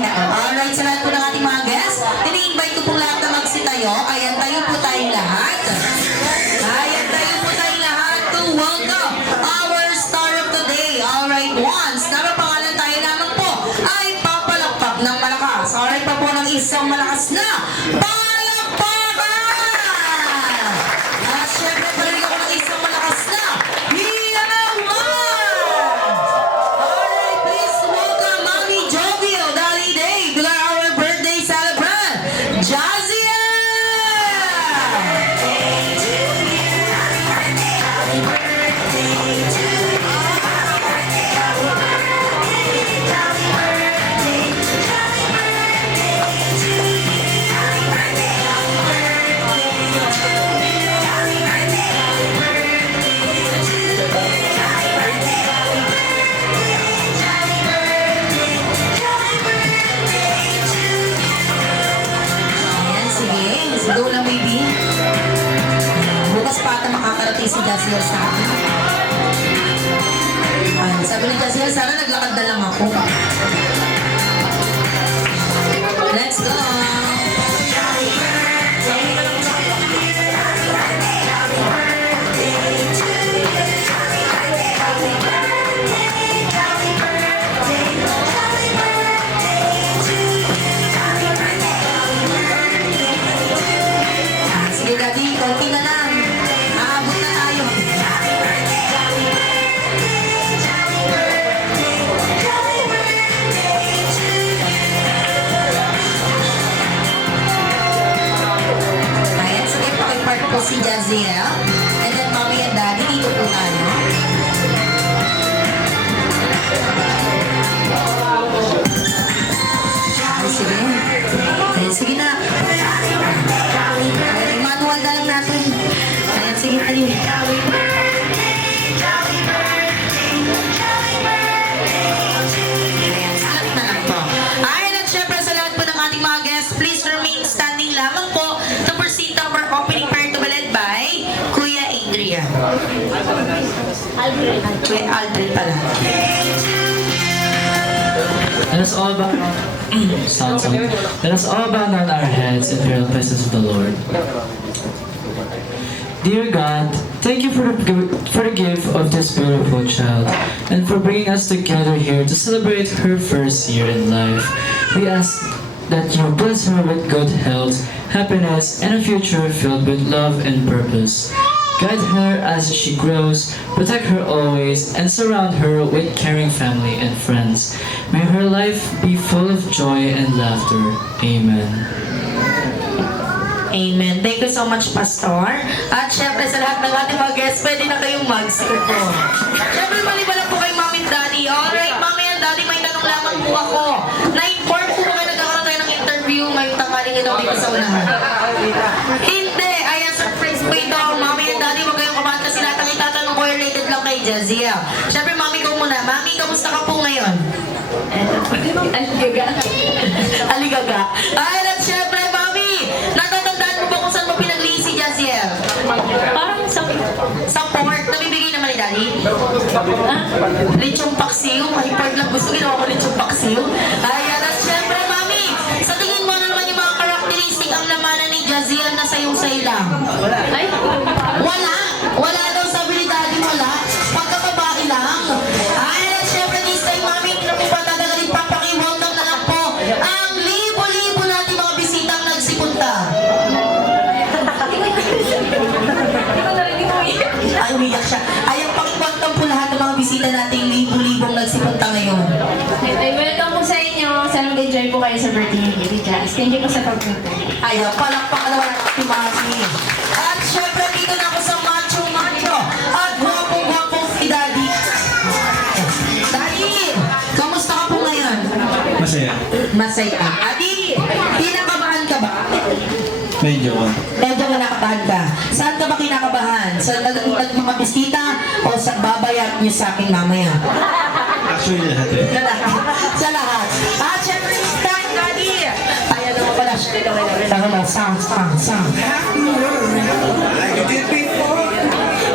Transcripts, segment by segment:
Alright, sa lahat po ng ating mga guests, ini-invite ko po lahat na magsitayo. Ayan, tayo po tayong lahat. Ayan, tayo po tayong lahat to welcome our star of today. Alright, once napapangalan tayo lamang po ay papalakpak ng malakas. Alright pa po ng isang malakas na palakpakan! At syempre parinig ako ng isang malakas na hiyawan! Alright, please welcome Mami Jovio Dali Day to our birthday celebrant, Jazia! Ayan, sige. Go lang, baby. Bukas pa ata makakarating si Jazia sa akin. Ayan, sabi ni Jazia, sana naglakad na lang ako. Let's go! Sige, Daddy, konti na lang. Aabot na tayo. Ayan, sige, pakipart po si Jaziel. And then, Mommy and Daddy, dito po tayo. Ay, sige. Ayan, sige na. Manual na lang natin. Ayan, sige tayo. Ayan, salat na lang po. Ayan, at syempre sa lahat po ng ating mga guests, please remain standing lamang po to proceed to our opening prayer to be led by Kuya Adrian. Kuya Aldrin pala. Let us all bow Let us all bow down our heads and fear the presence of the Lord. Dear God, thank you for the gift of this beautiful child and for bringing us together here to celebrate her first year in life. We ask that you bless her with good health, happiness, and a future filled with love and purpose. Guide her as she grows, protect her always, and surround her with caring family and friends. May her life be full of joy and laughter. Amen. Amen. Thank you so much, Pastor. At syempre sa lahat ng ating mga guests, pwede na kayong mag-sit po. Syempre, maliban po kay Mami and Daddy. Alright, Mami and Daddy, may tanong lamang po ako. Na-inform po ba nagkakaroon tayo ng interview ngayong tanghaling ito dito sa unahan? Hindi. Ayan, surprise po ito. Mami and Daddy, huwag kayong kabahan kasi lahat ang itatanong ko related lang kay Jazia. Syempre, Mami ko muna. Mami, kamusta ka po ngayon? Aligaga. Aligaga. Ayan, at syempre, Mami, natatandaan mo ba kung saan mo pinagli si Jaziel? Parang Sa port, nabibigay naman ni Daddy? Lechong paksiw. Ay, port lang gusto, ginawa ko lechong paksiw. Ayan, at syempre, Mami, sa tingin mo naman yung mga karakteristik ang lamanan ni Jaziel na sayong-say lang? ay, Wala. Wala daw, sabi ni Daddy, wala. Pagkakabae lang. Ayan, at syempre, this time, Mami, hindi na po ba tatagalin papakiwalkam na lang po ang libo-libo natin mga bisitang nagsipunta. Ay, umiyak siya. Ay, ang pakiwalkam po lahat ng mga bisita nating libo-libong nagsipunta ngayon. ay, welcome po sa inyo. Sana mag-enjoy po kayo sa birthday ni Baby Jazz. Thank you po sa pagpunta. Ay, palakpakan naman ang ating Mami. At syempre, dito na ako sa macho-macho at gwapong-gwapong si Daddy. Daddy, kamusta ka po ngayon? Masaya. Masaya. Daddy, kinakabahan ka ba? Medyo. Medyo kinakabahan ka. Saan ka ba kinakabahan? Sa mga bisita o sa babayat niyo sa akin mamaya? Actually, lahat eh. Sa lahat. At syempre, start, Daddy! Ayan naman pala siya. Tama, sound. Like I did before,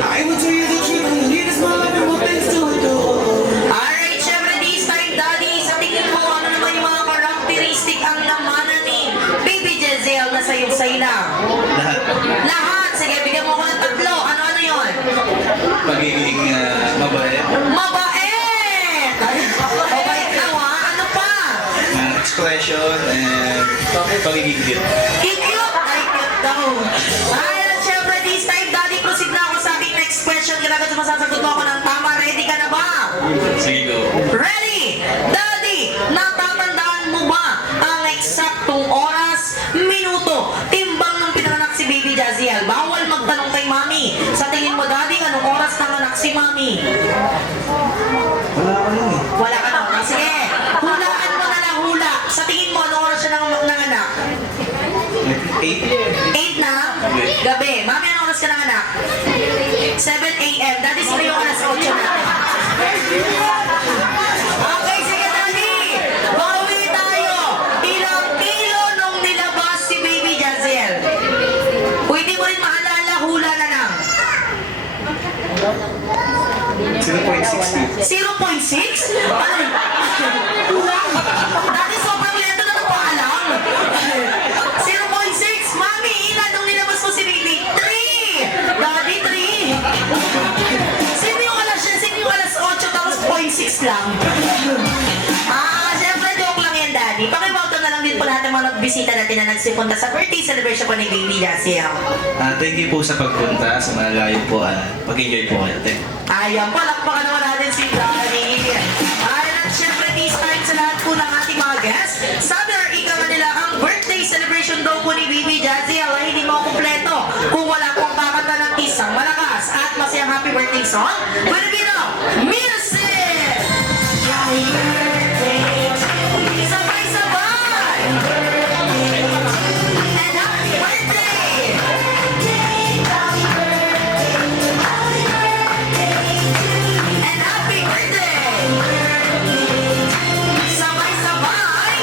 I will tell you the truth. It is my life and what things to endure. Alright, syempre, this time, Daddy, sa tingin mo, ano naman yung mga karakter pagiging cute. Cute! Ay, cute daw. Ay, at syempre, this time, Daddy, proceed na ako sa aking next question. Kailangan masasagot mo ako ng tama. Ready ka na ba? Sige, go. Ready! Daddy, natatandaan mo ba ang eksaktong oras, minuto, timbang nung pinanganak si Baby Jaziel? Bawal magtanong kay Mami. Sa tingin mo, Daddy, anong oras nanganak si Mami? Wala ka lang eh. Wala ka nang. Sige, hulaan mo na lang hula. Sa tingin mo, anong oras siya nanganak? 8 na? Gabi. Mami, anong oras ka nanganak? 7 a.m. Daddy, sila yung alas 8 natin. Okay, sige, Daddy. Bawi tayo. Ilang kilo nung nilabas si Baby Jaziel? Pwede mo rin maalala, hula na lang. 0.60. 0.6? Ay! Dati sobrang lento na napaalam. 0.6! Mami, ilan nung nilabas mo si Baby? 3! Daddy, 3! Sino yung alas 8 tapos 0.6 lang? Siyempre joke lang yan, Daddy. Pakibawto na lang din po natin mga nagbisita natin na nagsipunta sa birthday celebration po ni Baby Jaziel. Thank you po sa pagpunta sa malayo po. Pag-enjoy po kayo. Thank you. Ayan, palakpakan naman natin si Daddy. Ayan, at syempre this time sa lahat po ng ating mga guests, sabi or ika nga nila, ang birthday celebration daw po ni Baby Jaziel ay hindi makumpleto kung wala pong kakanta ng isang malakas at masayang happy birthday song. Filipino music! Happy birthday to you. Sabay-sabay! And happy birthday! And happy birthday! Sabay-sabay!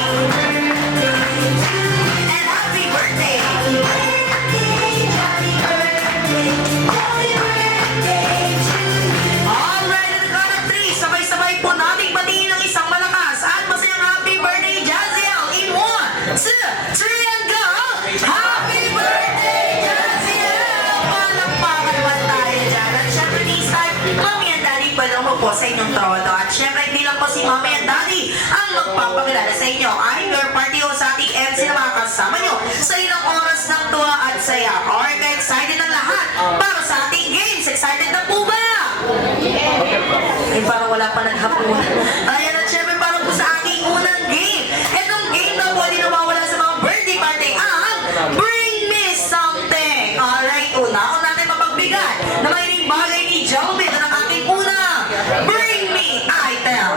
And happy birthday! Alright, at the count of 3, sabay-sabay po nating batiin ng isang malakas at masayang happy birthday, Jaziel! In 1, 2, 3, and go! Happy birthday, Jaziel! Palakpakan naman tayo dyan. At syempre this time, Mami and Daddy, pwede mo po sa inyong trono. At syempre, hindi lang po si Mami and Daddy ang magpapakilala sa inyo. I'm your party host sa ating MC na makakasama nyo sa ilang oras ng tuwa at saya. Alright, excited ang lahat para sa ating games. Excited na po ba? Parang wala pa naghapon. Ayan, at syempre parang po sa aking unang game. Itong game na pwede nawawala sa mga birthday party ang Bring Me Something. Alright, una natin mapagbigay na mayroong bagay ni Joby na ang aking unang Bring Me item.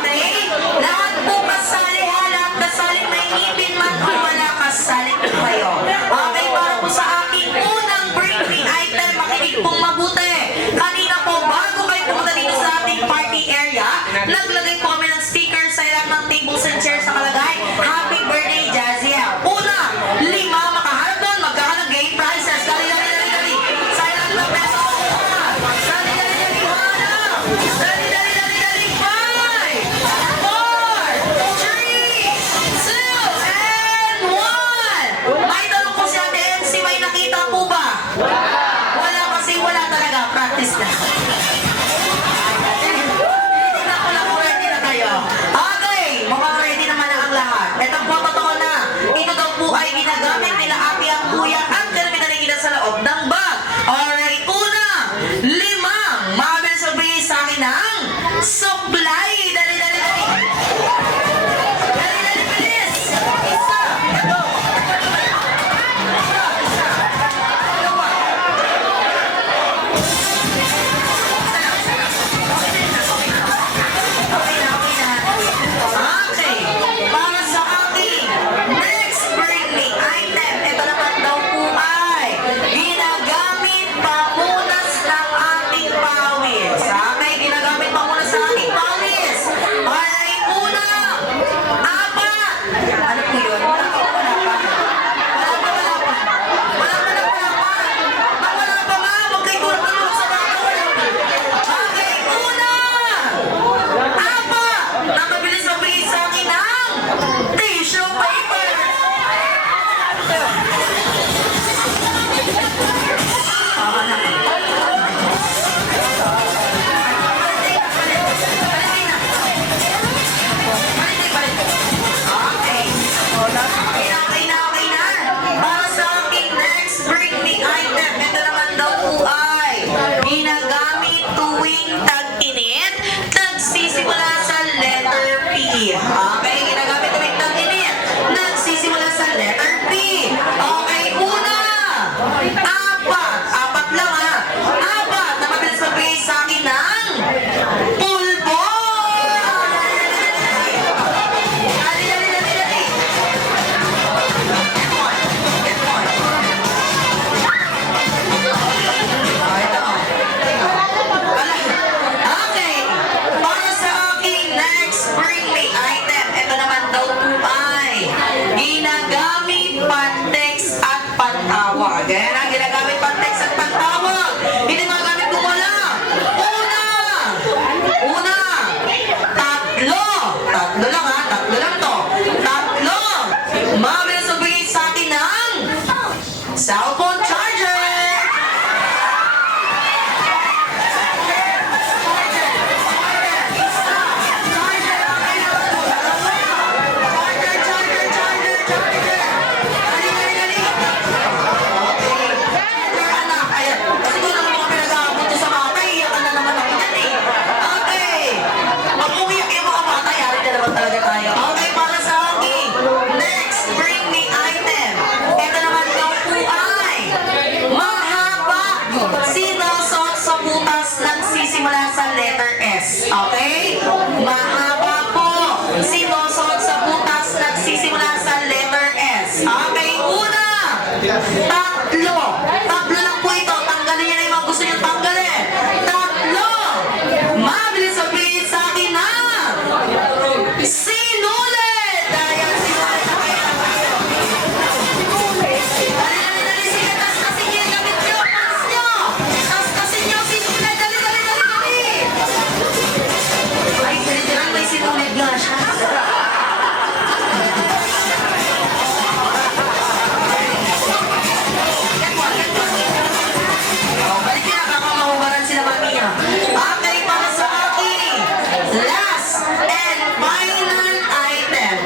Okay? Lahat po kasali ha, lahat kasali may ngipin man o wala kasali po kayo. Okay, para po sa aking unang Bring Me item, makinig pong mabuti. Kanina po, bago kayo pumunta dito sa ating party area, naglagay po kami ng sticker sa ilang ng tables and chairs na kalagay, Happy Birthday, Jaziel. Una,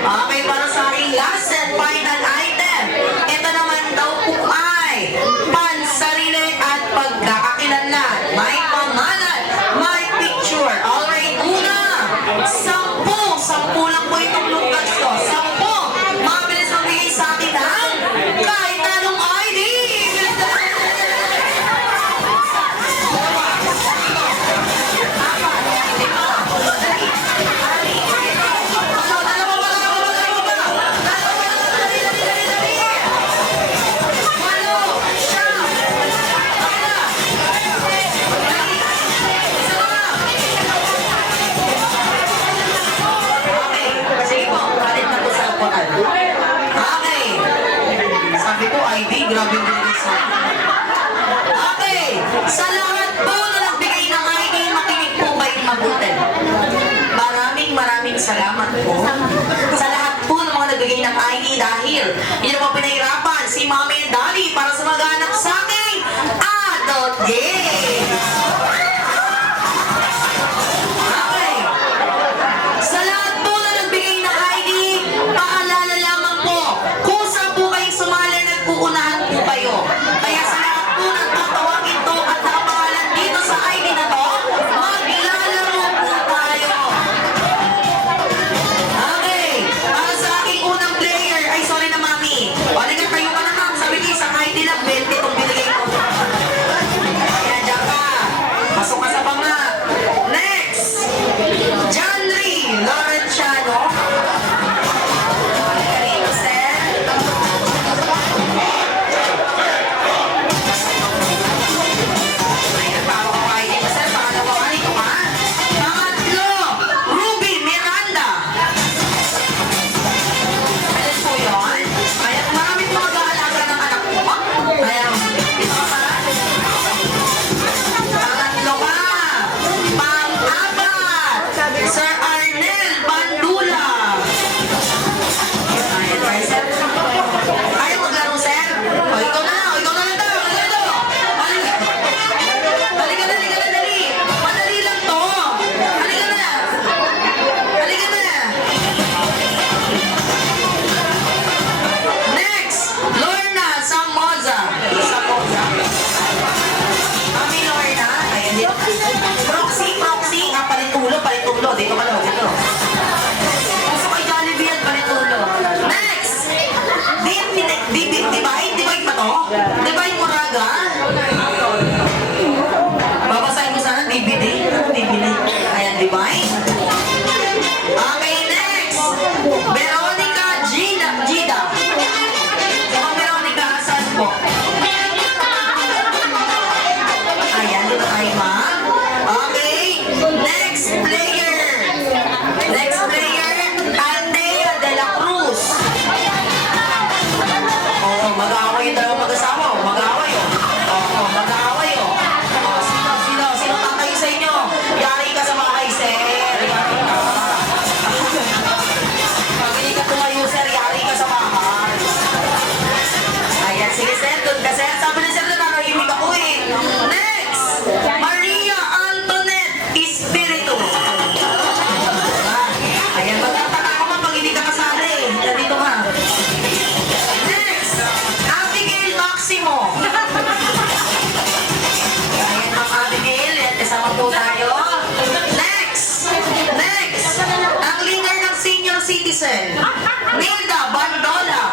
Okay, para sa aking last and final item. Ito naman daw po ay pansarili at pagkakakilanlan. May pangalan, may picture. Alright, una, 10 lang po itong lugas to. 10, mabilis magbigay sa akin ng kahit anong ID. Sige po, balik na po sa upuan. Okay. Sabi ko, ID, grabe yung binigay sa akin. Okay. Sa lahat po na nagbigay ng ID, makinig po kayo mabuti. Maraming salamat po. Sa lahat po ng mga nagbigay ng ID dahil yun ang pinahirapan si Mommy and Daddy para sa mag-anak sa aking adult game. Okay. Sa lahat po na nagbigay ng ID, paalala lamang po, kung saan po kayong sumali, nagpuunahan po kayo. Kaya sa lahat po ng tatawagin to at nakapangalan dito sa ID na to, maglalaro po tayo. Okay, para sa aking unang player, ay sorry na mami, balikan kayo ka na ma'am, sabi niyo isang ID lang, 20 itong binigay ko. Kaya dyan ka, pasok ka sa banga. Next, Janry Laurentiano. Karino, sir. Ayan, bago ko kayo dito, sir. Pangalawa ka dito, ha? Pangatlo, Ruby Miranda. Ayan po yun. Ayan, marami po mag-aalaga ng anak ko. Ayan, dito ka pa. Pangatlo ka. Pang-apat, Sir Arnel Bandula. Ayan, tayo, sir. Ayaw maglaro, sir. O, ikaw na lang daw. Halika na, dali. Madali lang to. Halika na. Next, Lorna Samoza. Mami Lorna. Ayan, dito. Proxy. Palitulo. Dito ka daw, dito. Gusto kay Jollibee yan, palitulo. Next, Divide ba to? Divide Moraga? Babasahin mo sana, DVD. Ayan, Divide. Okay, next, Veronica Gida. Ang Veronica, saan po? Ayan, dito tayo, ma'am. Okay, next player, Andrea de la Cruz. Oh, mag-aaway yung dalawang mag-asawa. Mag-aaway, oh. Sino tatayo sa inyo? Yari ka sa bahay, sir. Pag hindi ka tumayo, sir, yari ka sa bahay. Ayan, sige, sir. Doon ka, sir. Sabi ni sir, nanahimik ako eh. Next, Maria Antoinette Espiritu. Ayan, magtataka ko man pag hindi ka kasali. Nandito ka. Next, Abigail Maximo. Ayan, Ma'am Abigail. Yan, kasama po tayo. Next, ang leader ng senior citizen, Nilda Bandola.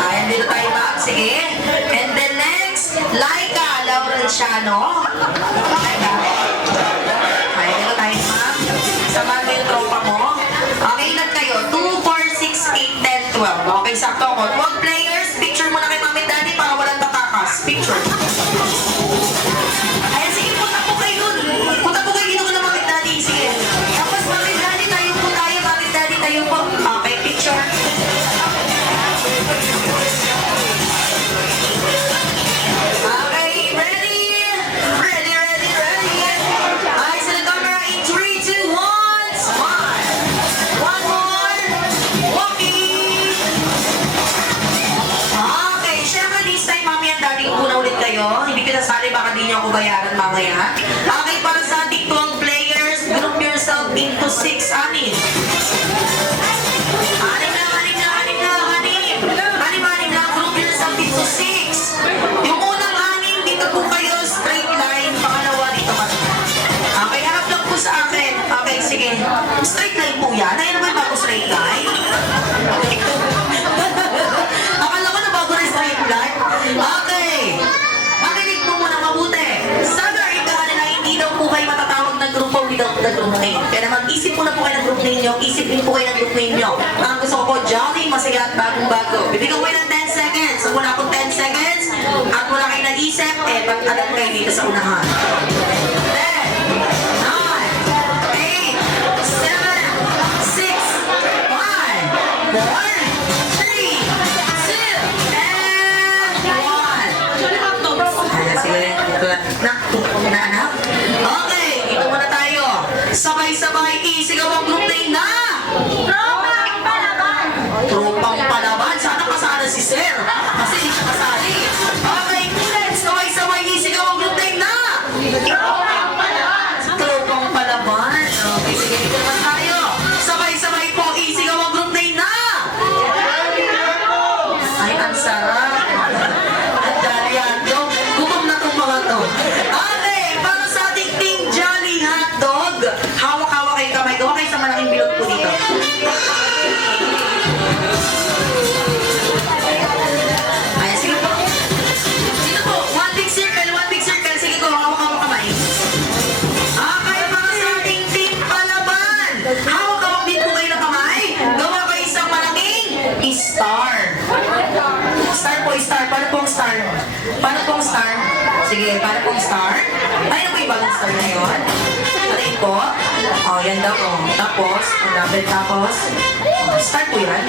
Ayan, dito tayo, ma'am. Sige. And then next, Laika Laurentiano. Ayan, dito tayo, ma'am. Samahan mo yung tropa mo. Okay, ilan kayo? 2, 4, 6, 8, 10, 12. Okay, sakto ako. 12 players. Picture muna kay Mami Daddy para walang tatakas. Picture. Ayan, sige, punta po kayo dun. Punta po kayo dito ka na Mami Daddy. Sige. Tapos Mami Daddy, tayo po tayo. Mami Daddy, tayo po. Okay, picture. Okay, ready? Eyes on the camera in 3, 2, 1, smile. One more. Walking. Okay, syempre this time, Mami and Daddy, una ulit kayo. Hindi kita sali, baka di niyo ako bayaran mamaya. Okay, para sa ating 12 players, group yourself into 6, anin. straight line po yan. Ayun naman bago straight line. Akala ko na bago na straight line. Okay. Makinig po muna mabuti. Sana ikaw na hindi daw po kayo matatawag na grupo without the group name. Kaya mag-isip muna po kayo ng group name nyo. Isip din po kayo ng group name nyo. Ang gusto ko po, jolly, masaya at bagong-bago. Bibigyan ko kayo ng 10 seconds. So wala akong 10 seconds. At wala kayo nag-isip, mag-alam kayo dito sa unahan. 10, 9, 8, 7, 6, 5, 4, 3, 2, 1. Okay, ito muna tayo. Sabay-sabay isigaw ang group name na Tropang Palaban. Tropang Palaban? Sana kasana si Sir. Kasi hindi siya kasali. Okay, sabay-sabay isigaw ang group name na Tropang Palaban. Tropang Palaban. Okay, sige, ito naman tayo. Sabay-sabay po isigaw ang group name na ay, ang sarap. Ang jolly hotdog. Gutom na itong mga to. Okay, para sa ating Team Jolly Hotdog, hawak-hawak kayo kamay. Gawa kayo sa malaking bilog po dito. Ay, sige po. Dito po, one big circle, one big circle. Sige po, hawak-hawak kamay. Okay, para sa ating Team Palaban, hawak-hawak din po kayo ng kamay. Gawa kayo sa malaking star. Star po, star. Paano pong star? Paano pong star? Sige, paano pong star? Ay, ano po yung bagong star na yun? Ano yun po? O, yan daw po. Tapos, ang double tapos. Star po yan.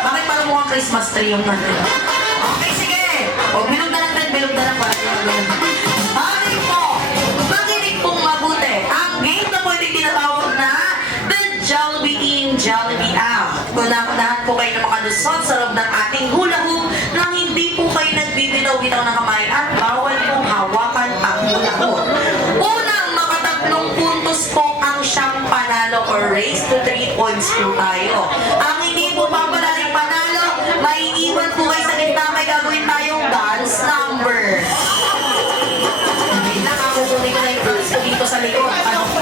Bakit parang mukhang Christmas tree yung ano? Okay, sige. O, bilog na lang din, bilog na lang. Bakit po? Makinig pong mabuti. Ang game na po yung tinatawag na The Jollibee In, Jollibee Out. Kunakunahan po kayo na makalusot sa loob ng ating hula hoop nang hindi po kayo nagbibitaw-bitaw ng kamay at bawal pong hawakan ang hula hoop. Unang makatatlong puntos po ang siyang panalo or race to 3 points po tayo. Ang hindi po papalaring panalo, maiiwan po kayo sa gitna, may gagawin tayong dance number. Hindi na ako kunin ko na yung dance ko dito sa likod. Ano po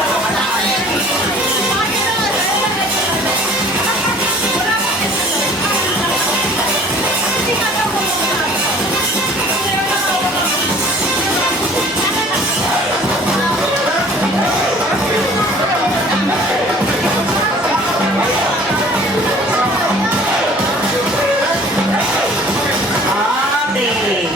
okay.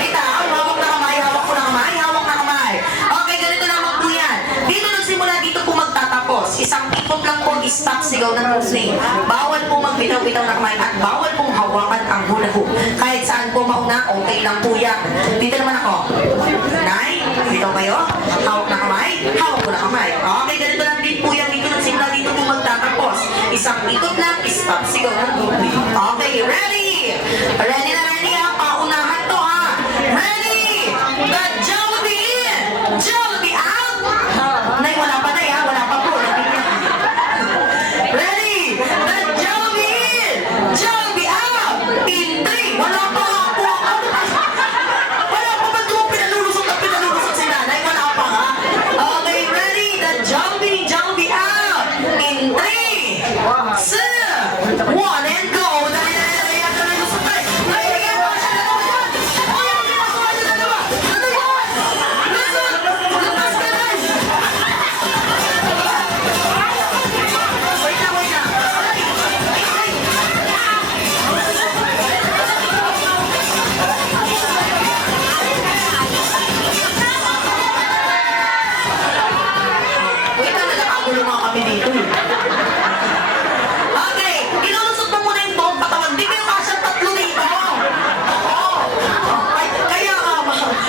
Kita, hawak na kamay, hawak ko na kamay, hawak na kamay. Okay, ganito naman po yan. Dito nagsimula, dito po magtatapos. Isang ikot lang po, stop sigaw ng closing. Bawal po magbitaw-bitaw na kamay at bawal pong hawakan ang hula hoop. Kahit saan po mauna, okay lang po yan. Dito naman ako. Nay, bitaw kayo? Hawak na kamay? Hawak ko na kamay. Okay, ganito lang din po yan. Dito nagsimula, dito po magtatapos. Isang ikot lang, stop sigaw ng closing. Okay, ready? Ready na ready ha? Paunahan to ha? Ready? The Jollibee In! Jollibee Out! Nay, wala pa na ha? Wala pa po. Ready? The Jollibee In! Jollibee Out! In 3! Wala pa po. Wala pa ba ito pinalulusot na pinalulusot si nanay? Wala pa ha? Okay, ready? The Jollibee In! Jollibee Out! In 3! 2! 1 and go! Dali, dali, dali, dali, dali, lusot tayo. Ay, bigyan mo siya na naman yan. Ay, ang ginagawa niyo na naman. Ano yan? Lusot! Lumas ka na. Wait na, wait na. Ay, ay. Wait na, nagkakagulo mga kami dito eh. Okay, ilulusot mo muna yung buong katawan. Di ba yung kasyang tatlo dito? Oo. Ay, kaya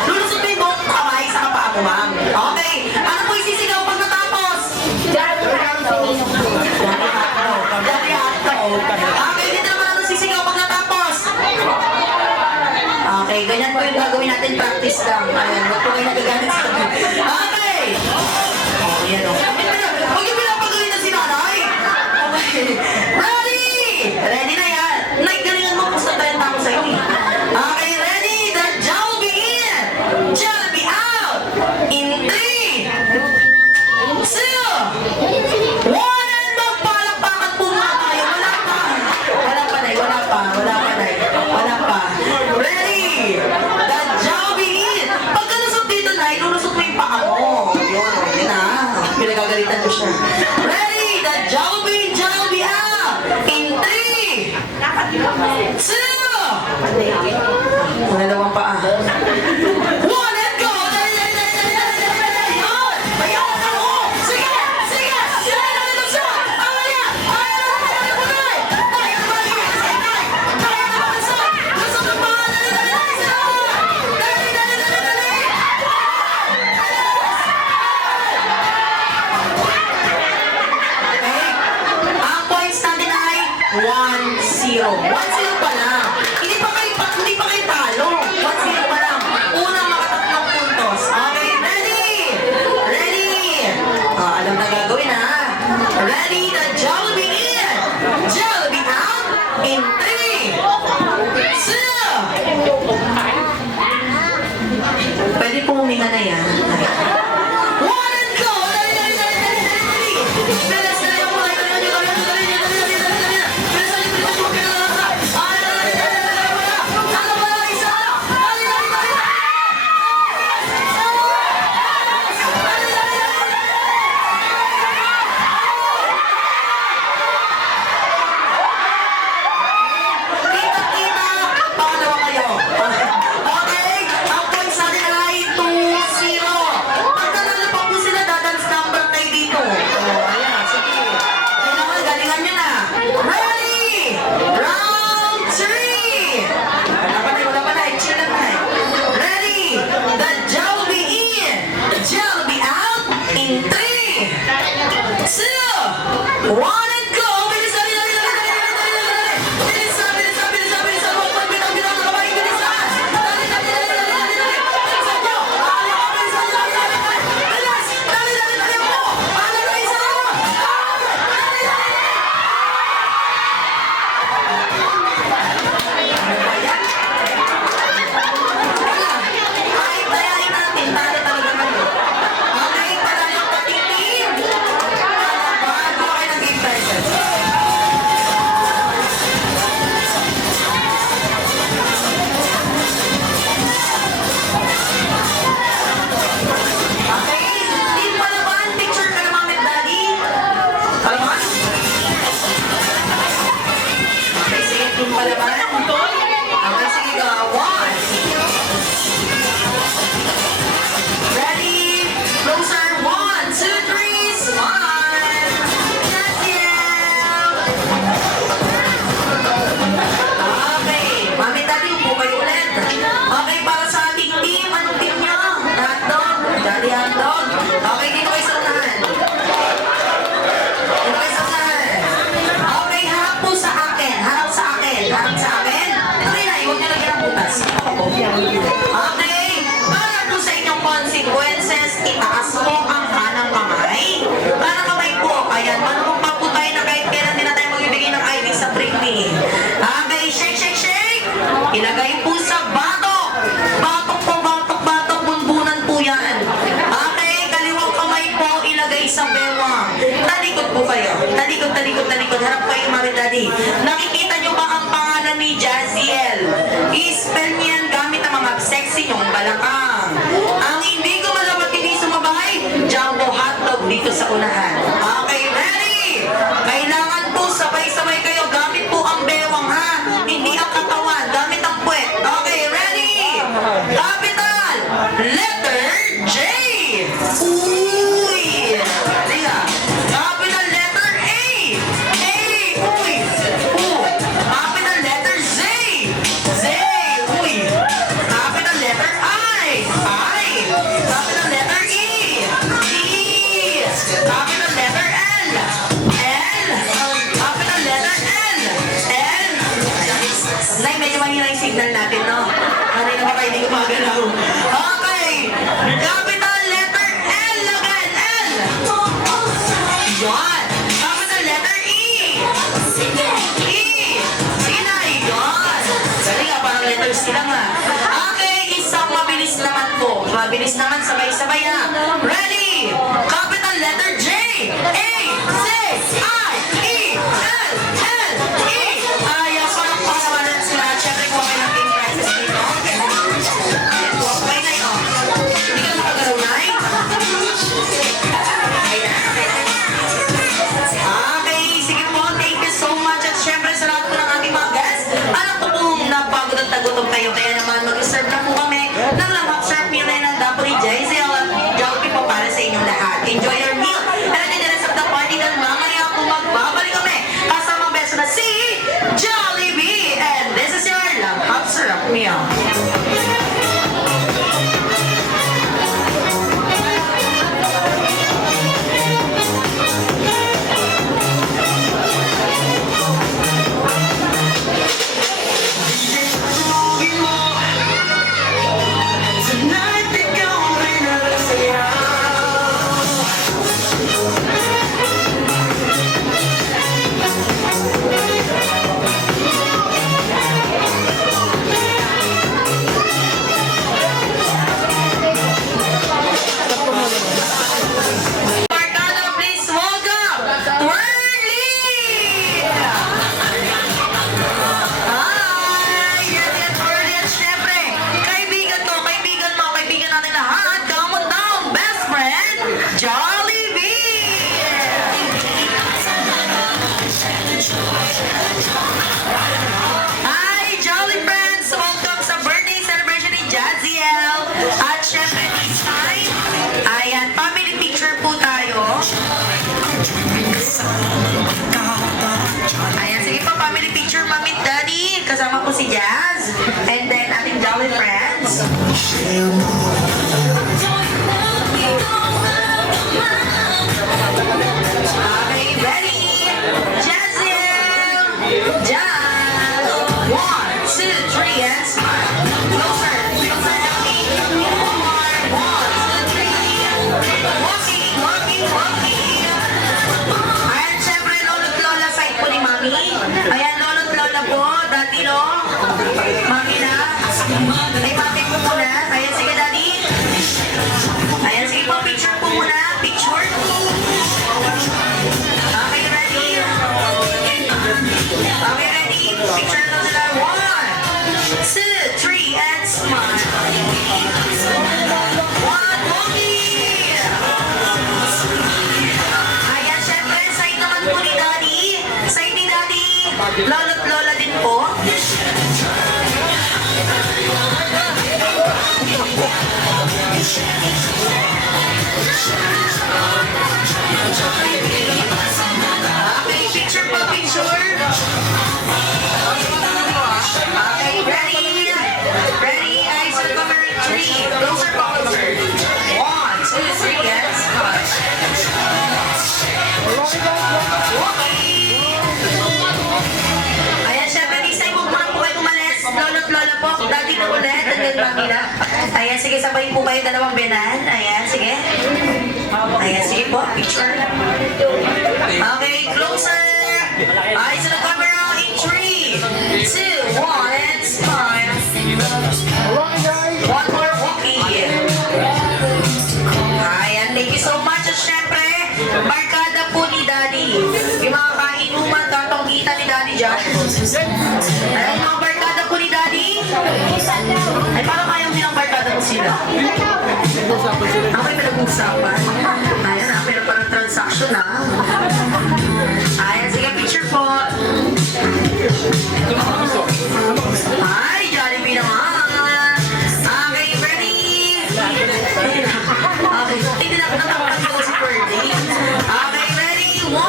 lulusot mo yung buong kamay sa kapaa mo, ma'am. Okay, ano po isisigaw pag natapos? Daddy hotdog. Daddy hotdog. Okay, dito naman ano sisigaw pag natapos? Okay, ganyan po yung gagawin natin, practice lang. Ayan, huwag po kayo nagagamit sa tabi. Okay! Oh, yan o. Huwag yung pinapagalitan si nanay! Okay. Ready! Ready na yan! Naggalingan mo kung sa 30 ako sa'yo eh. Okay, ready? The Jollibee In! Jollibee Out! In 3, ko siya. Ready? The Jollibee out! In 3, 2, dalawang paa. 1 and go! Dali, dali, dali, dali, dali, dali, dali! Yun! Bayaw ka mo! Sige! Sige! Sige! Dali lang siya! Amaya! Amaya! Amaya! Amaya! Tayo na balik! Tayo na balik! Lusot ang paa! Dali, dali, dali! Dali, dali, dali, dali! Okay? Ang points natin ay 1-0. 1-0 pa lang. Hindi pa kayo talo. 1-0 pa lang. Unang makatatlong puntos. Okay, ready? Ready? Alam na gagawin ha. Ready? The Jollibee in. Jollibee out. In 3, 2. Pwede po huminga na yan. 1 and go! Dali, dali, dali, dali, dali, dali! Bilis, dali ako! Dali, dali, dali, dali, dali, dali, dali, dali, dali, dali! Bilis, dali, bilis, huwag ka na lang ha! Dali, dali, dali, dali, dali, wala! Ano ba lang isa? Dali, dali, dali, dali! Dali, dali, dali! Kita-kita! Pangalawa kayo! Okay? Ang points natin ay 2-0. Pag nanalo pa po sila, dadance number tayo dito. Ayan, sige. Kailangan, galingan nyo na. Ready? Round 3! Wala pa na, chill lang na. Ready? The Jollibee in, Jollibee out in 3, 2, 1 and go! Bilis, dali, dali, dali, dali, dali, dali, dali! Bilisan, bilisan, bilisan, bilisan! Huwag magbilang-bilang na kamay, bilisan! Dali, dali, dali, dali, dali, dali! Bilisan nyo! Bilisan nyo! Dali, dali, dali! Bilis! Dali, dali, dali mo! Dali, dali, isa mo! Dali, dali! Ano ba yan? Wala. Kahit tayain natin, talo talaga kayo. Okay, panalo ang ating team! Bago kayo nag-game prices. Okay, team Palaban, picture ka naman with Daddy. Palaban? Okay, sige, team Palaban. Okay, sige, go. 1. Ready? Closer. 1, 2, 3, smile. That's it. Okay, Mami Daddy, upo kayo ulit. Okay, para sa ating team, anong team nyo? Hotdog? Daddy Hotdog? Okay, dito kayo sa unahan. Dito kayo sa unahan. Okay, harap po sa akin. Harap sa akin. Harap sa akin. Okay na, huwag nyo lagyan ng butas. Okay, para po sa inyong consequences, itaas mo ang kanang kamay. Kanang kamay po. Ayan, manumong pa po tayo na kahit kailan din na tayo magbibigay ng ID sa training. Okay, shake, shake, shake. Ilagay po sa batok. Batok po, batok, batok. Bunbunan po yan. Okay, kaliwang kamay po ilagay sa bewang. Talikod po kayo. Talikod, talikod, talikod. Harap kayo, Mami Daddy. Nakikita nyo ba ang pangalan ni Jaziel? I-spell niyan gamit ang mga sexy nyong balakang. Ang hindi ko malamat hindi sumabay, Jumbo Hotdog dito sa unahan. Okay, ready? Kailangan po sabay-sabay kayo. Gamit po ang bewang ha. Hindi ang katawan. Gamit ang puwet. Okay, ready? Capital letter J. Uy! Liga. Capital letter A. A. Uy! U. Capital letter Z. Z. Uy! Capital letter I. I. Capital letter E. E. Capital letter L. L. Capital letter L. L. Nay, medyo mahina yung signal natin, no? Kanina pa kayo hindi gumagalaw. Okay! Capital letter L again. L. Yan. Capital letter E. E. Sige na, yan. Dali nga, parang letters sila nga. Okay, isang mabilis naman po. Mabilis naman, sabay-sabay na. Ready? Capital letter J. A. C. I. E. L. L. E. Ayaw, parang pangalaman sila. Siyempre, kung may naging prices dito. Ayan, okay na yun. Hindi ka nakagalaw na eh. Okay na, okay na. Okay, ready? Jazzy! Jazz! 1, 2, 3, and smile. Closer. Closer, Jackie. One more. 1, 2, 3. Walking, walking, walking. Ayan, syempre, lolo't lola side po ni Mami. Ayan, lolo't lola po. Dati, no? Mami na. Ay, Mami po muna. Ayan, sige, Daddy. Ayan, sige po, picture po muna. Picture. Okay, ready? Okay, ready? Picture na sila. 1, 2, 3, and smile. 1, walking. Ayan, syempre, side naman po ni Daddy. Side ni Daddy. Lolo't lola din po. Okay, picture po, picture. Okay, ready? Ready? Eyes on camera 3. Closer po, closer. 1, 2, 3, and smile. Walking. Ayan, syempre, next time huwag muna po kayo umalis. Lolo't lola po. Daddy po ulit. And then Mami na. Ayan, sige, sabay po kayo dalawang benan. Ayan, sige. Ayan, sige po. Picture. Okay, closer. Eyes on the camera in 3, 2, 1, and smile. One more walking. Ayan, thank you so much. At syempre, barkada po ni Daddy. Yung mga kainuman, tatong kita ni Daddy dyan. Ayan, yung mga barkada po ni Daddy. Ay, parang ayaw nilang barkada po sila. Okay, pinag-uusapan. Ayan, pero parang transaction na. Ayan, sige, picture po. Ay, Jollibee naman. Okay, ready? Okay, hindi na nakapagod ko si Ferdy. Okay, ready? 1,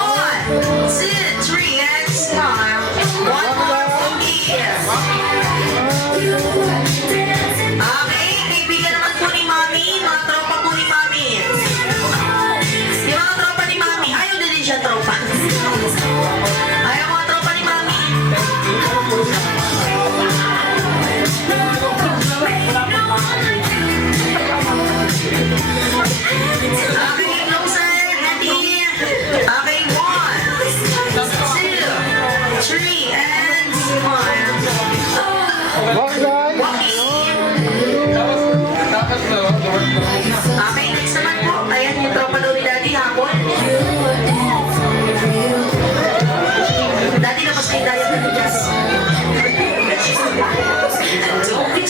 2, 3, and smile. One more walking. Okay, kaibigan naman po ni Mami, mga tropa po ni Mami. Yung mga tropa ni Mami, ayaw na din siya tropa. Ayaw mga tropa ni Mami. Okay, closer, ready? Okay, 1, 2, 3, and smile. Walking. Okay, next naman po. Ayan yung tropa daw ni Daddy hapon. Daddy, labas na yung diet na Jazz. Okay,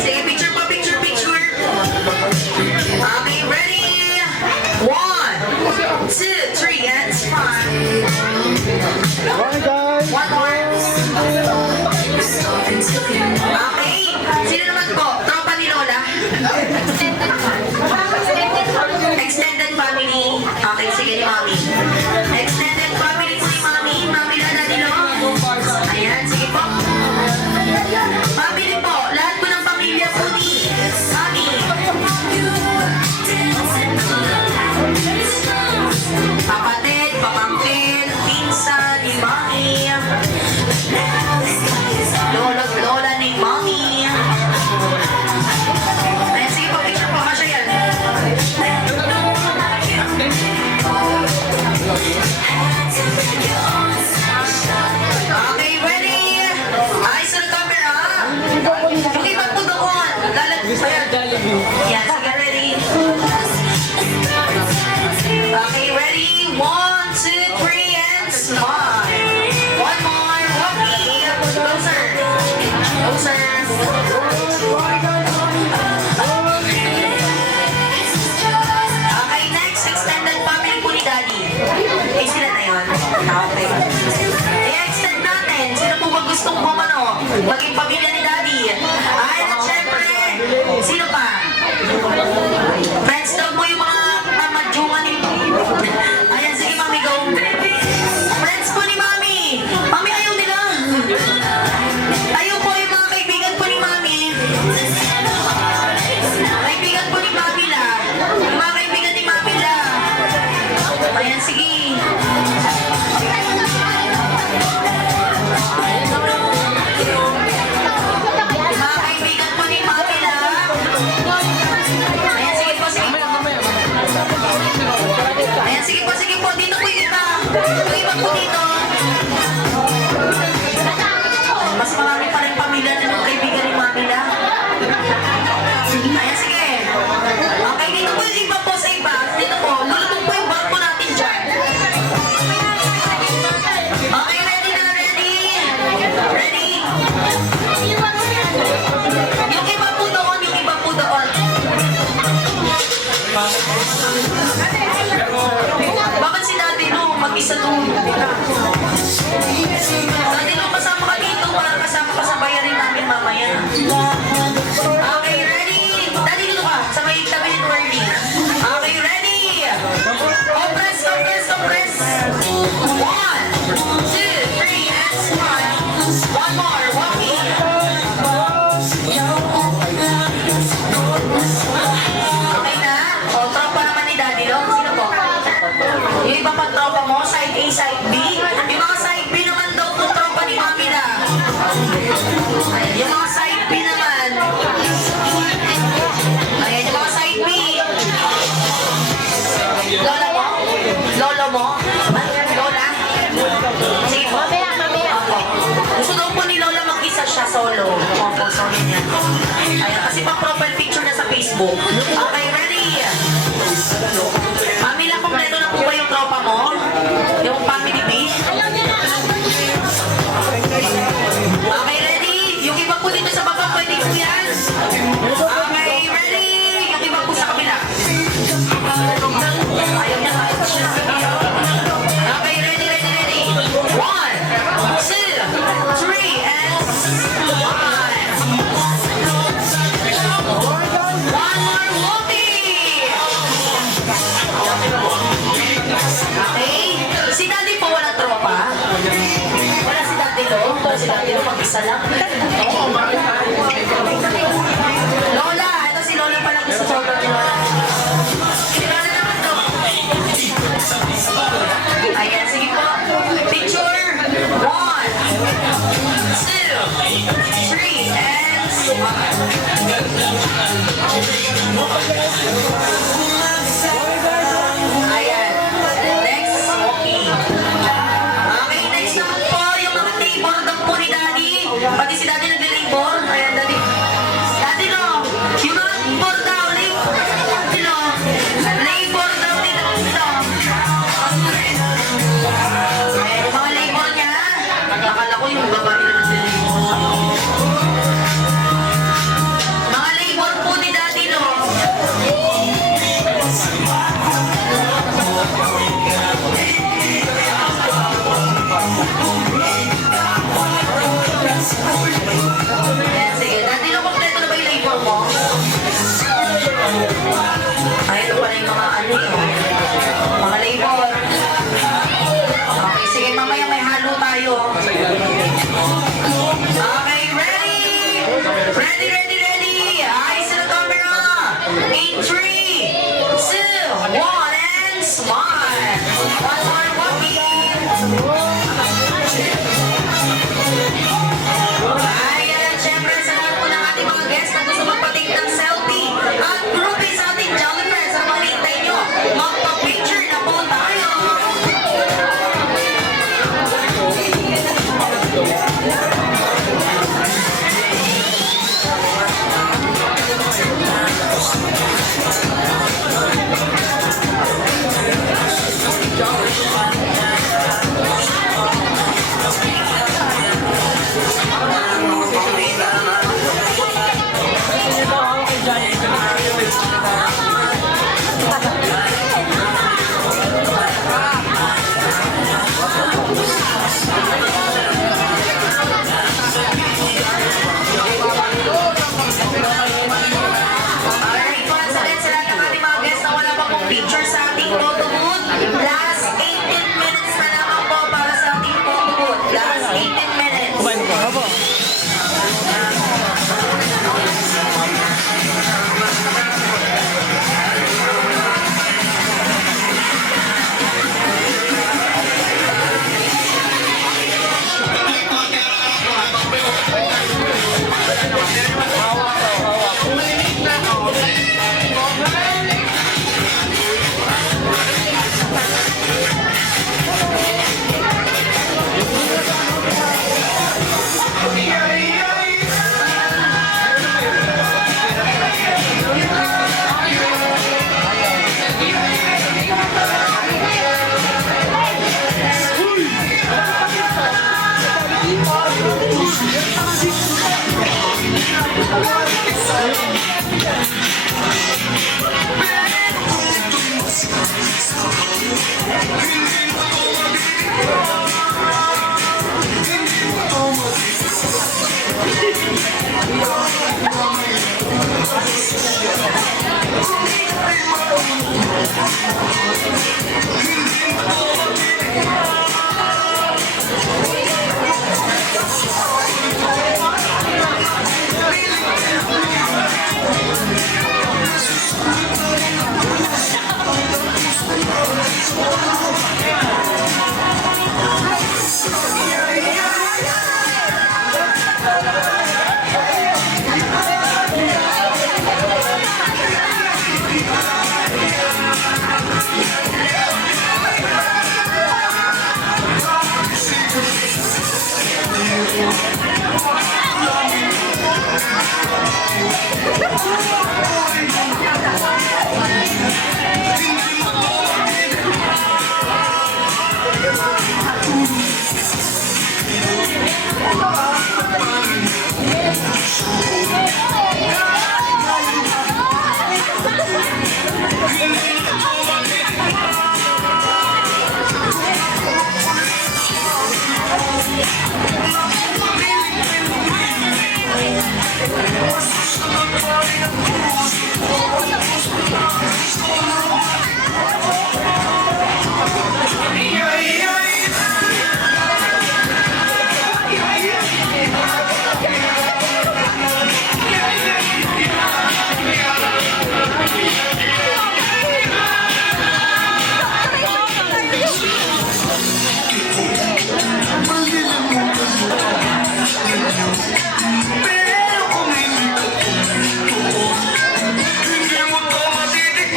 sige, picture po, picture, picture. Okay, ready? 1, 2, 3, and smile. One more. Okay, sino naman po? Tropa ni Lola? Extended family. Okay, sige ni Mami. Extended family po ni Mami. Mami na Daddy Lo. Ayan, sige po. Family po. Lahat po ng pamilya po ni Mami. Kapatid, pamangkin, pinsan ni Mami. Lolo't lola ni Mami. Ayan, sige po, picture po. Kasya yan. Okay, ready? Eyes on the camera. Okay, back to the one. Ayan, sige, ready? Okay, ready? 1, 2, 3, and smile. One more, walking. Closer. Closer. Okay, next, extended family po ni Daddy. Eh, sila na yun. Okay. I-extend natin. Sino po ba gustong bumano? Maging pamilya ni Daddy. Ay, at syempre, sino pa? Friends daw po yung mga mamadjungan ni... Ayan, sige, Mami, go. Friends po ni Mami. Mami, ayaw nila. Ayaw po yung mga kaibigan po ni Mami. Ayan, sige. Mga kaibigan po ni Pamela. Ayan, sige po, sige po. Ayan, sige po, sige po. Dito po yung iba. Yung iba po dito. Mas marami pa rin pamilya na ng kaibigan ni Pamela. Ayan, sige. Okay, dito po yung iba po sa iba. Dito po, lulubog po yung barko natin dyan. Okay, ready na, ready? Ready? Yung iba po doon, yung iba po doon. Bakit si Daddy Lou mag-isa doon? Daddy Lou, kasama ka dito para kasama ka sa bayarin namin mamaya. Okay, ready? Daddy Lou ka, sa may tabi ni Twerdy. Okay, ready? Compress, compress, compress. 1, 2, 3, and smile. One more, walking. Okay na? O, tropa naman ni Daddy Lou. Sino po? Yung iba pang tropa mo, side A, side B. Yung mga side B naman daw po tropa ni Pamela. Yung mga side B naman. Ayan, yung mga side B. Lola mo? Lolo mo? Lola? Sige po. Opo. Gusto daw po ni Lola mag-isa siya solo. Opo, solo niya. Ayan, kasi pang-profile picture na sa Facebook. Okay, ready? Pamela, kompleto na po ba yung tropa mo? Yung family B? Okay, ready? Yung iba po dito sa baba, pwede po yan? Okay, ready? Yung iba po sa kabila. Ayaw niya, ayaw siya. Okay, ready, ready, ready. 1, 2, 3, and 5. One more walking! Okay? Si Daddy po walang tropa? Wala si Daddy Lou? Si Daddy Lou mag-isa lang? Lola! Ito si Lola pala gusto solo ni Lola. Si Lola naman to. Ayan, sige po. Picture. 1, 2, 3, and smile. Ayan. Next, walking. Okay, next naman po, yung mga labor daw po ni Daddy. Pati si Daddy nag-labor. Ayan, Daddy. Daddy, no. Yung mga labor daw, labor. Daddy, no. Labor daw nila. Ayan, yung mga labor niya. Akala ko yung babae na nag-labor. Mga labor po ni Daddy, no. Ayan, sige. Daddy, no, kompleto na ba yung labor mo? Ay, ito pala yung mga ano yun. Mga labor. Okay, sige. Mamaya may halo tayo. Okay, ready? Ready, ready, ready. Eyes to the camera. In 3, 2, 1, and smile. One more walking. Ayan, at syempre sa lahat po ng ating mga guests na gusto magpatik ng selfie at groupie sa ating Jolly Friends, ang mga hintay nyo, magpa-picture na po tayo.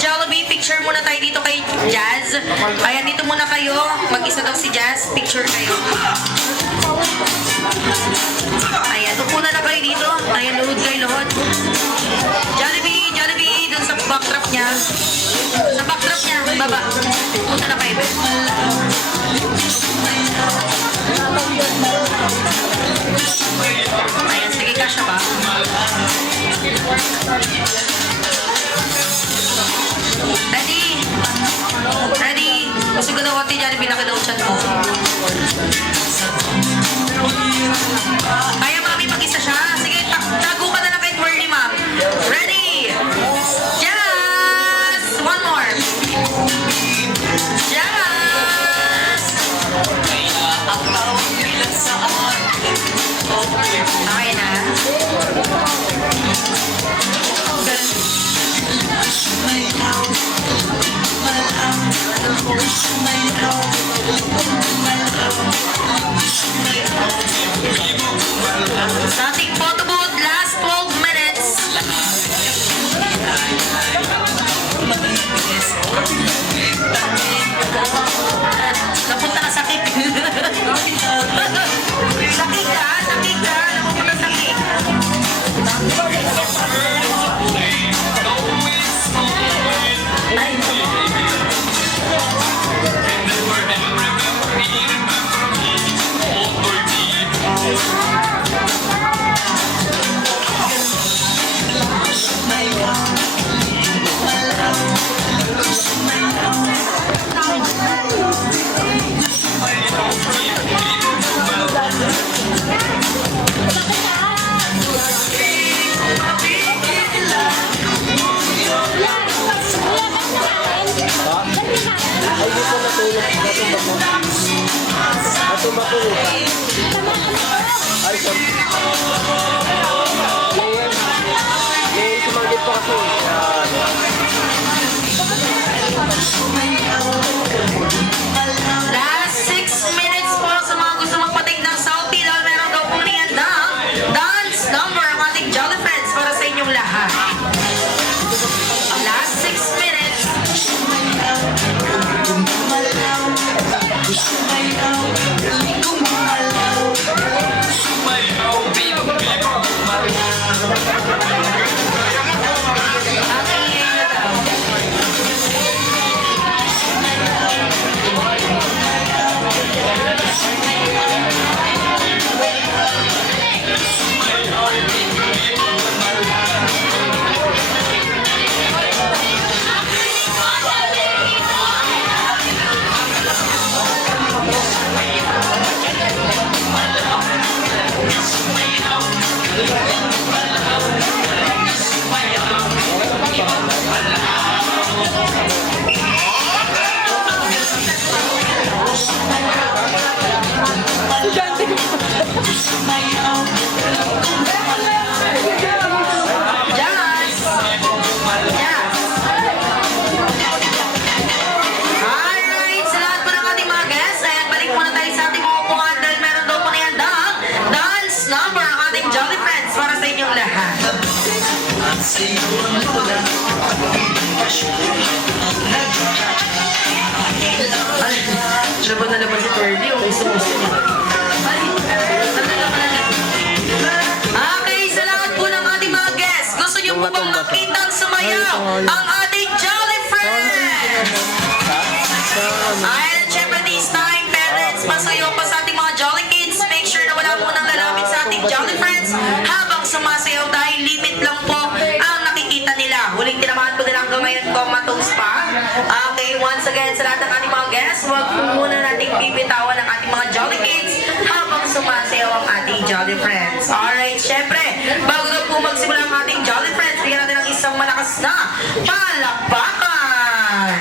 Jollibee, picture muna tayo dito kay Jazz. Ayan, dito muna kayo. Mag-isa daw si Jazz. Picture kayo. Ayan, upo na kayo dito. Ayan, luhod kayo, luhod. Jollibee, Jollibee, dun sa backdrop niya. Sa backdrop niya, baba. Punta na kayo. Ayan, sige, kasya ba? Ready? Ready? Gusto ko daw konti dyan, pinaka daw chat mo. Kaya mami, mag-isa siya. Sige, tago ka na lang kay Twirly, ma'am. Ready? Jazz! One more. Jazz! Okay na. Sa ating photo booth, last 12 minutes. Napunta ka sa kick. Sakik ka, sakik ka. Napunta sa kick. Ay. Last 6 minutes po sa mga gusto magpatig ng selfie dahil meron daw pong niyandang dance number ang ating Jolly Friends para sa inyong lahat. Last 6 minutes. Sumayaw, baby, baby, Ay, laban na naman si Ferdy. Okay, sumusin. Okay, sa lahat po ng ating mga guests, gusto niyo po bang makitang sumayaw ang ating Jolly Friends? Ay, at syempre this time, parents, pasayaw pa sa ating mga Jolly Kids. Make sure na wala munang lalapit sa ating Jolly Friends habang sumasayaw dahil limit lang po ang nakikita nila. Huling tinamahan ko nila hanggang ngayon comatose pa. Okay, once again, sa lahat ng ating mga guests, huwag po muna nating bibitawan ang ating mga Jolly Kids habang sumasayaw ang ating Jolly Friends. Alright, syempre, bago na po magsimula ang ating Jolly Friends, bigyan natin ng isang malakas na palakpakan!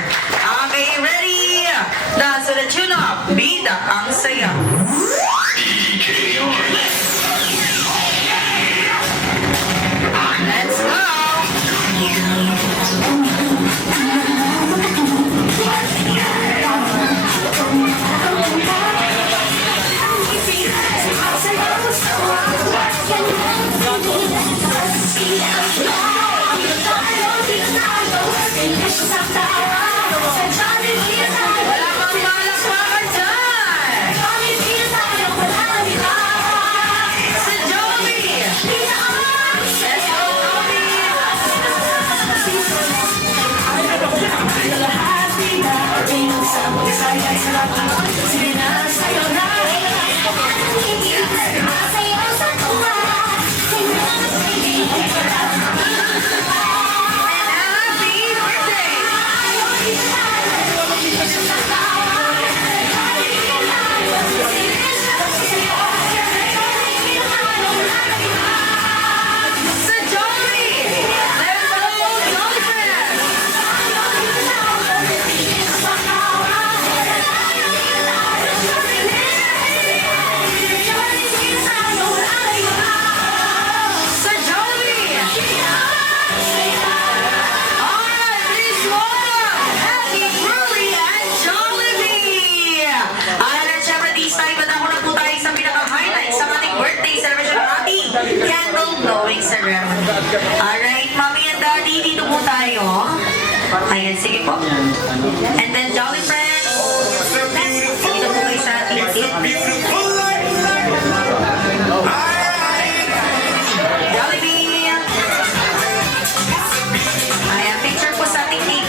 Okay, ready? Dance to the tune of Bida ang Saya. Let's go! Wala pang palakpakan dyan! Si Joey! Let's go, Joey! Happy birthday! Si Joey! Let's go, Jolly Friends! Si Joey! Alright, please welcome Happy Brully and Jollibee! At syempre, this time, matako na po tayo sa pinaka-highlight sa ating birthday celebration ng ating candle blowing ceremony. Alright, Mommy and Daddy, dito po tayo. Ayan, sige po. And then, Jolly Friends, dito po kayo sa ating seat. Beautiful life. Jollibee! Ayan, picture po sa ating team.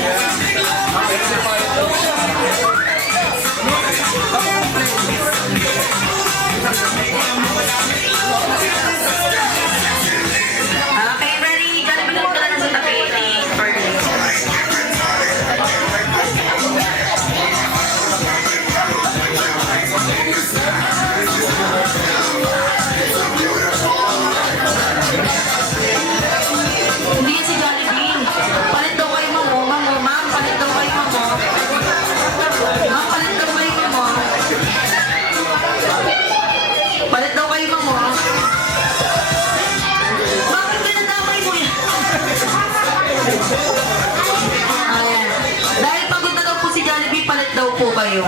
Okay, ready? Jollibee lang ka lang sa tabi ni Ferdy. Hindi yan si Jollibee. Palit daw kayo mo, ma'am, palit daw kayo mo. Ma'am, palit daw kayo mo. Palit daw kayo mo. Bakit pinadamay mo yan? Ayan. Dahil pagod na daw po si Jollibee, palit daw po kayo.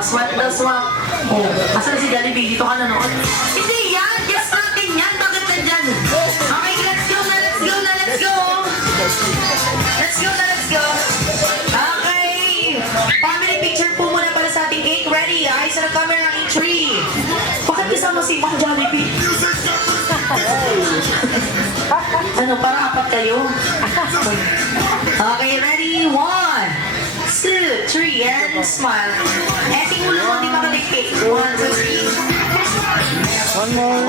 Swap daw, swap. Oh, asan si Jollibee? Dito ka nanood? Hindi yan! Guess natin yan! Bakit nandyan? Okay, let's go na, let's go na, let's go! Let's go na, let's go! Okay! Family picture po muna para sa ating cake. Ready? Ayos na ng camera ng 3. Bakit kasama si Mang Jollibee? Ano, parang apat kayo? Okay, ready? 1, 2, 3, and smile. Eting ulo mo, di makalikpik. 1, 2, 3. One more.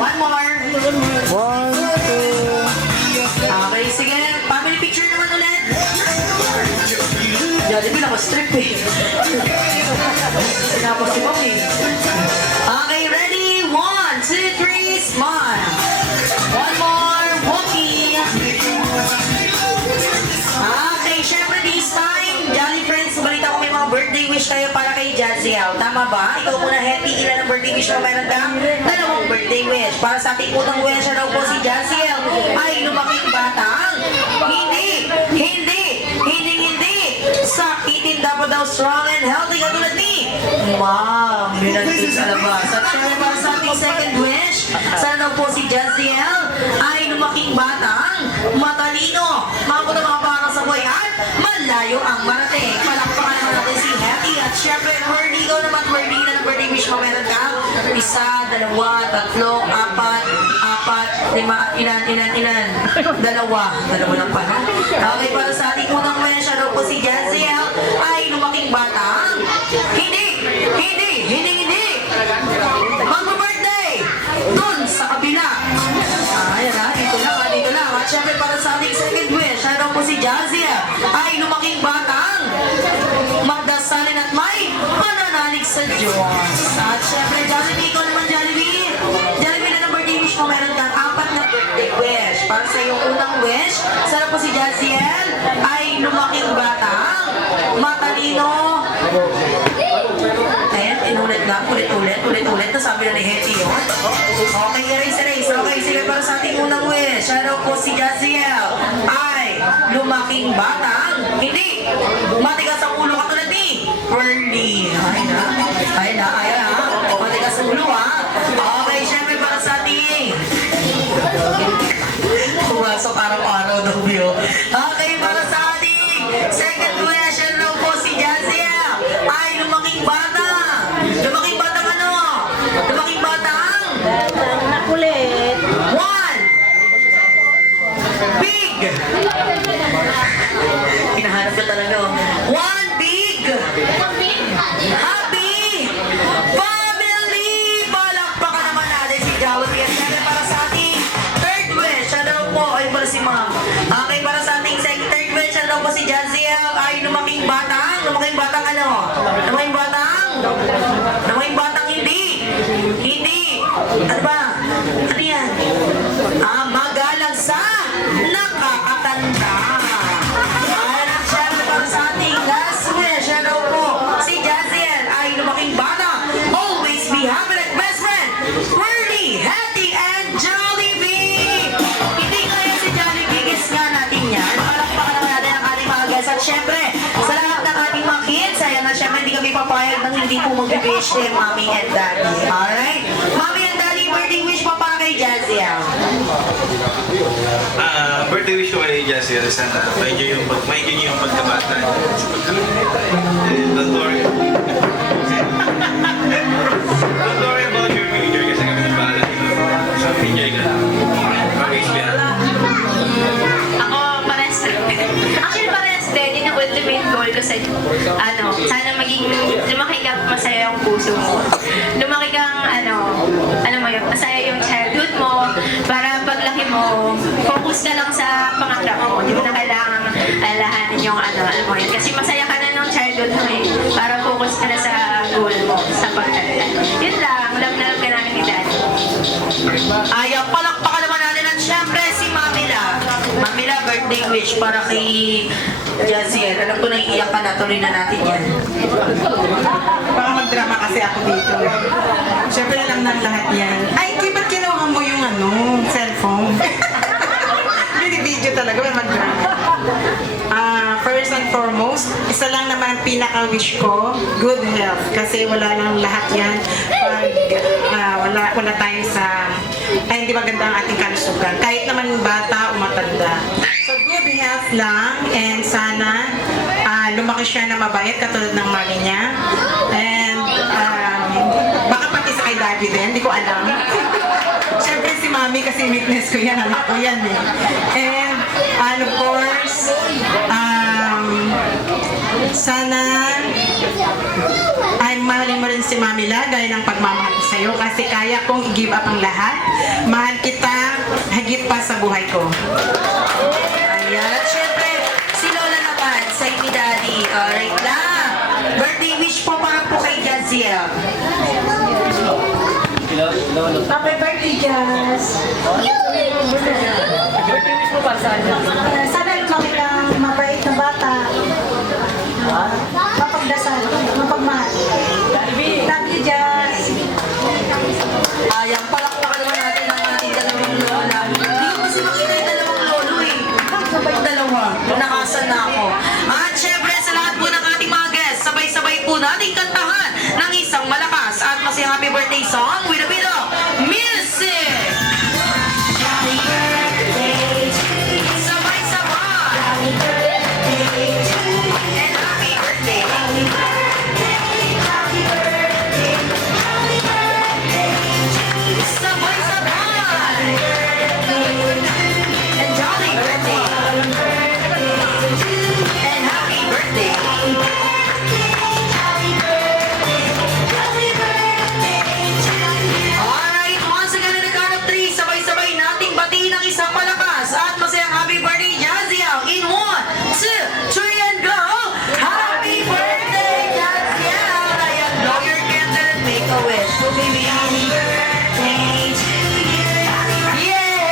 Okay, sige. Family picture naman ulit. Jollibee na strip eh. Sinapos si Mommy. Okay, ready? 1, 2, 3, smile. One more, walking. Okay, syempre this time, Jolly Friends, balita ko may mga birthday wish kayo para kay Jaziel. Tama ba? Ikaw muna, Hetty, ilan ang birthday wish mo meron ka? Dalawang birthday wish. Para sa ating unang wish, daw po si Jaziel ay lumaking batang. Hindi. Sakitin dapat daw strong and healthy katulad ni Mom Yun ang dito sa labas. At syempre para sa ating second wish, sana daw po si Jaziel ay lumaking batang, matalino, mabuto mga para sa buhay at malayo ang marating. Palakpakan naman natin si Hetty. At syempre, Wordy, ikaw naman, Wordy, na ng birthday wish mo meron ka? 1, 2, 3, 4, 5, ilan? Dalawa lang pala. Okay, para sa ating unang wish, ano po si Jaziel ay lumaking batang, hindi! Mag-birthday! Dun sa kabila. Ayan ha, dito lang. At syempre para sa ating second wish, ano po si Jaziel ay lumaking batang, magdasalin at may mananalig sa Diyos. At syempre, Jollibee, ikaw naman, Jollibee. Jollibee, na ng birthday wish mo, meron kang 4 na birthday wish. Para sa iyong unang wish, sana po si Jaziel ay lumaking batang, matalino. Ayan, inulit lang, ulit. Nasabi na ni Hetty yun. Okay, erase. Okay, sige, para sa ating unang wish, ano po si Jaziel ay lumaking batang, hindi, matigas ang ulo katulad ni Pearly. Ay na. Matigas ang ulo ha. Okay, syempre para sa ating pumasok araw-araw daw view. Okay, para sa ating second wish, ano po si Jaziel ay lumaking batang. Lumaking batang ano? Lumaking batang? Nakulit. 1 big. Hinahanap ko talaga. 1 big. Happy family. Palakpakan naman natin si Jollibee. At syempre para sa ating third wish, ano po? Ay, para si Ma'am. Okay, para sa ating third wish, ano po si Jaziel ay lumaking batang. Lumaking batang ano? Lumaking batang hindi. Ano ba? Ano yan? Magalang sa nakakatanda. At syempre para sa ating last wish, ano po? Si Jaziel ay lumaking bata. Always be happy like best friend. Worthy, Hetty, and Jollibee. Hindi kaya si Jollibee, guess nga natin yan. Palakpakan naman natin ang ating mga guests. At syempre, sa lahat ng ating mga kids, ayan na syempre hindi kami papayag nang hindi po mag-wish kay Mommy and Daddy. Alright? Mommy and Daddy, birthday wish pa para kay Jaziel. Birthday wish ko kay Jaziel, sana ma-enjoy niyo yung pagkabata niyo. Don't worry. Don't worry about your future kasi kami ng bahala dito. So, enjoy ka lang. Always be happy. Ako, actually parehas din, yun ang ultimate goal ko sa, sana lumaki kang masaya yung puso mo. Lumaki kang, mo yun, masaya yung childhood mo, para paglaki mo, focus ka lang sa pangarap mo. Hindi mo na kailangan alahanin yung alam mo yun. Kasi masaya ka na ng childhood mo eh, para focus ka na sa goal mo, sa pagtanda. Yun lang, love na love ka namin ni Daddy. Ayan, palakpakan naman natin at syempre si Mamila. Mamila, birthday wish para kay Jaziel. Alam ko na iiyak ka na, tuloy na natin yan. Baka magdrama kasi ako dito. Siyempre alam ng lahat yan. Ay, ba't kinuha mo yung cellphone? Video talaga, may magdrama. First and foremost, isa lang naman ang pinaka-wish ko, good health. Kasi wala lang lahat yan pag wala tayo sa, ay hindi maganda ang ating kalusugan. Kahit naman bata o matanda. So good health lang, and sana lumaki siya na mabait katulad ng mami niya. And baka pati sa kay Daddy din, hindi ko alam. Siyempre si mami kasi witness ko yan, anak ko yan eh. And of course, sana ay mahalin mo rin si Mami La gaya ng pagmamahal ko sa'yo kasi kaya kong i-give up ang lahat. Mahal kita higit pa sa buhay ko. Ayan, at syempre si Lola naman, sa ni Daddy. Alright lang. Birthday wish po para po kay Jaziel. Happy birthday, Jazz! Birthday wish mo para saan? Sana lumaki kang mabait na bata. Mapagdasal, mapagmahal. Love you, Jazz! Ayan, palakpakan naman natin ang ating dalawang lola. Hindi ko kasi makita yung dalawang lolo eh. Sabay dalawa. Nakasan na ako. At syempre sa lahat po ng ating mga guests, sabay-sabay po natin kantahan ng isang malakas at happy birthday song with a bit of music. Sabay-sabay. And happy birthday. Sabay-sabay. And jolly birthday. And happy birthday. Alright, once again in the count of 3, sabay-sabay nating batiin ng isang malakas at masayang happy birthday, Jaziel. In 1, 2, 3, and go! Happy birthday, Jaziel! Ayan, blow your candle and make a wish. So, baby, happy birthday to you. Yay!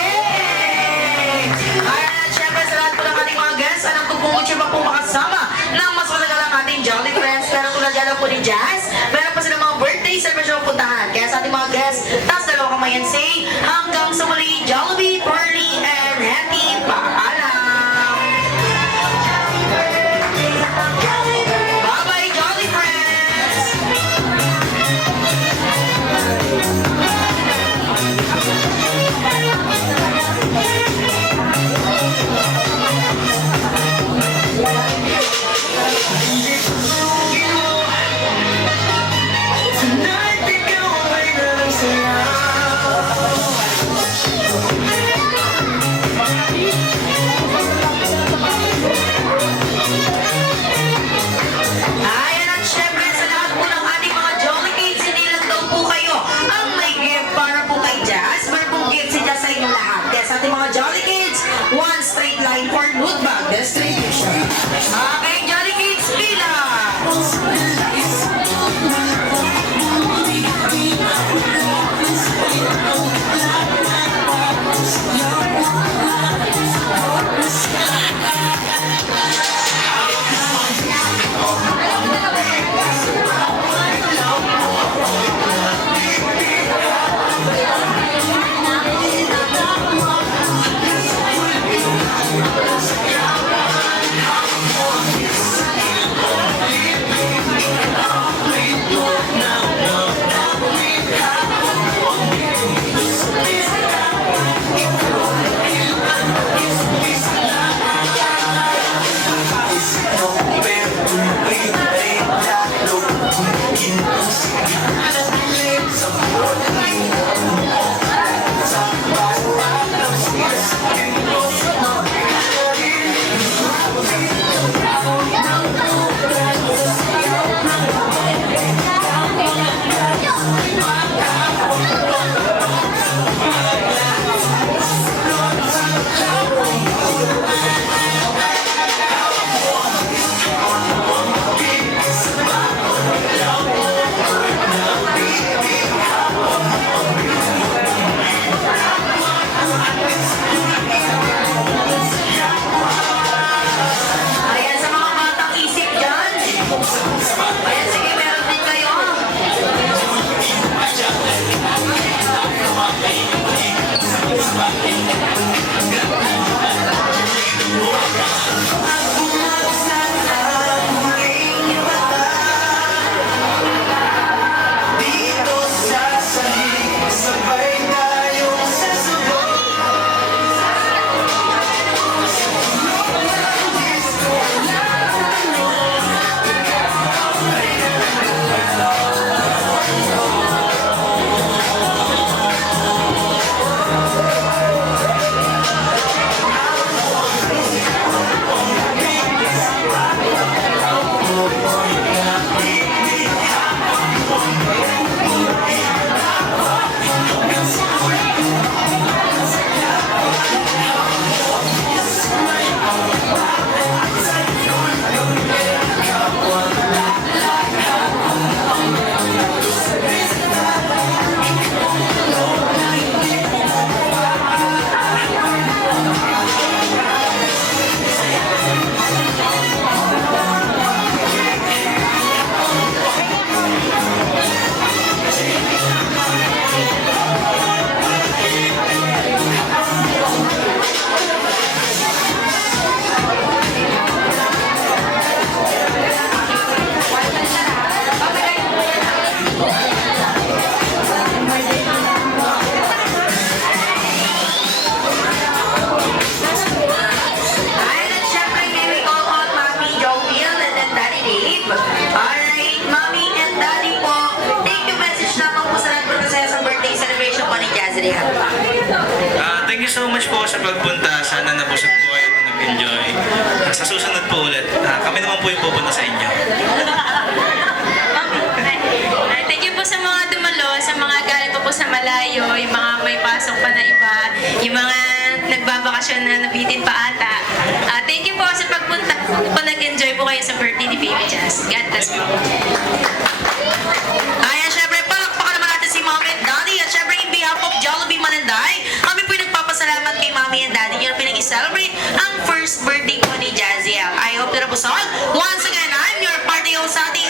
Alright, syempre sa lahat po ng ating mga guests, alam ko po mucho pa po makasama ng mas matagalang ating Jolly Friends. Pero tulad dyan po ni Jazz, meron pa silang mga birthday celebration puntahan. Kaya sa ating mga guests, taas dalawang kamay and say, hanggang sa muli, Jollibee, Party, and Happy Paalam! Bye-bye, Jolly Friends! Jazriel. Thank you so much po sa pagpunta. Sana nabusog po kayo at nag-enjoy. Sa susunod po ulit, kami naman po yung pupunta sa inyo. Thank you po sa mga dumalo, sa mga galing pa po sa malayo, yung mga may pasok pa na iba, yung mga nagbabakasyon na nabitin pa ata. Thank you po sa pagpunta, kung nag-enjoy po kayo sa birthday ni Baby Jazz. God bless po. Ayan, syempre, palakpakan naman natin si Mommy and Daddy. At syempre, in behalf of Jollibee Mananday, kami po yung nagpapasalamat kay Mommy and Daddy yung pinag-celebrate ang first birthday po ni Jazziel. I hope that was all. Once again, I'm your party host, Ate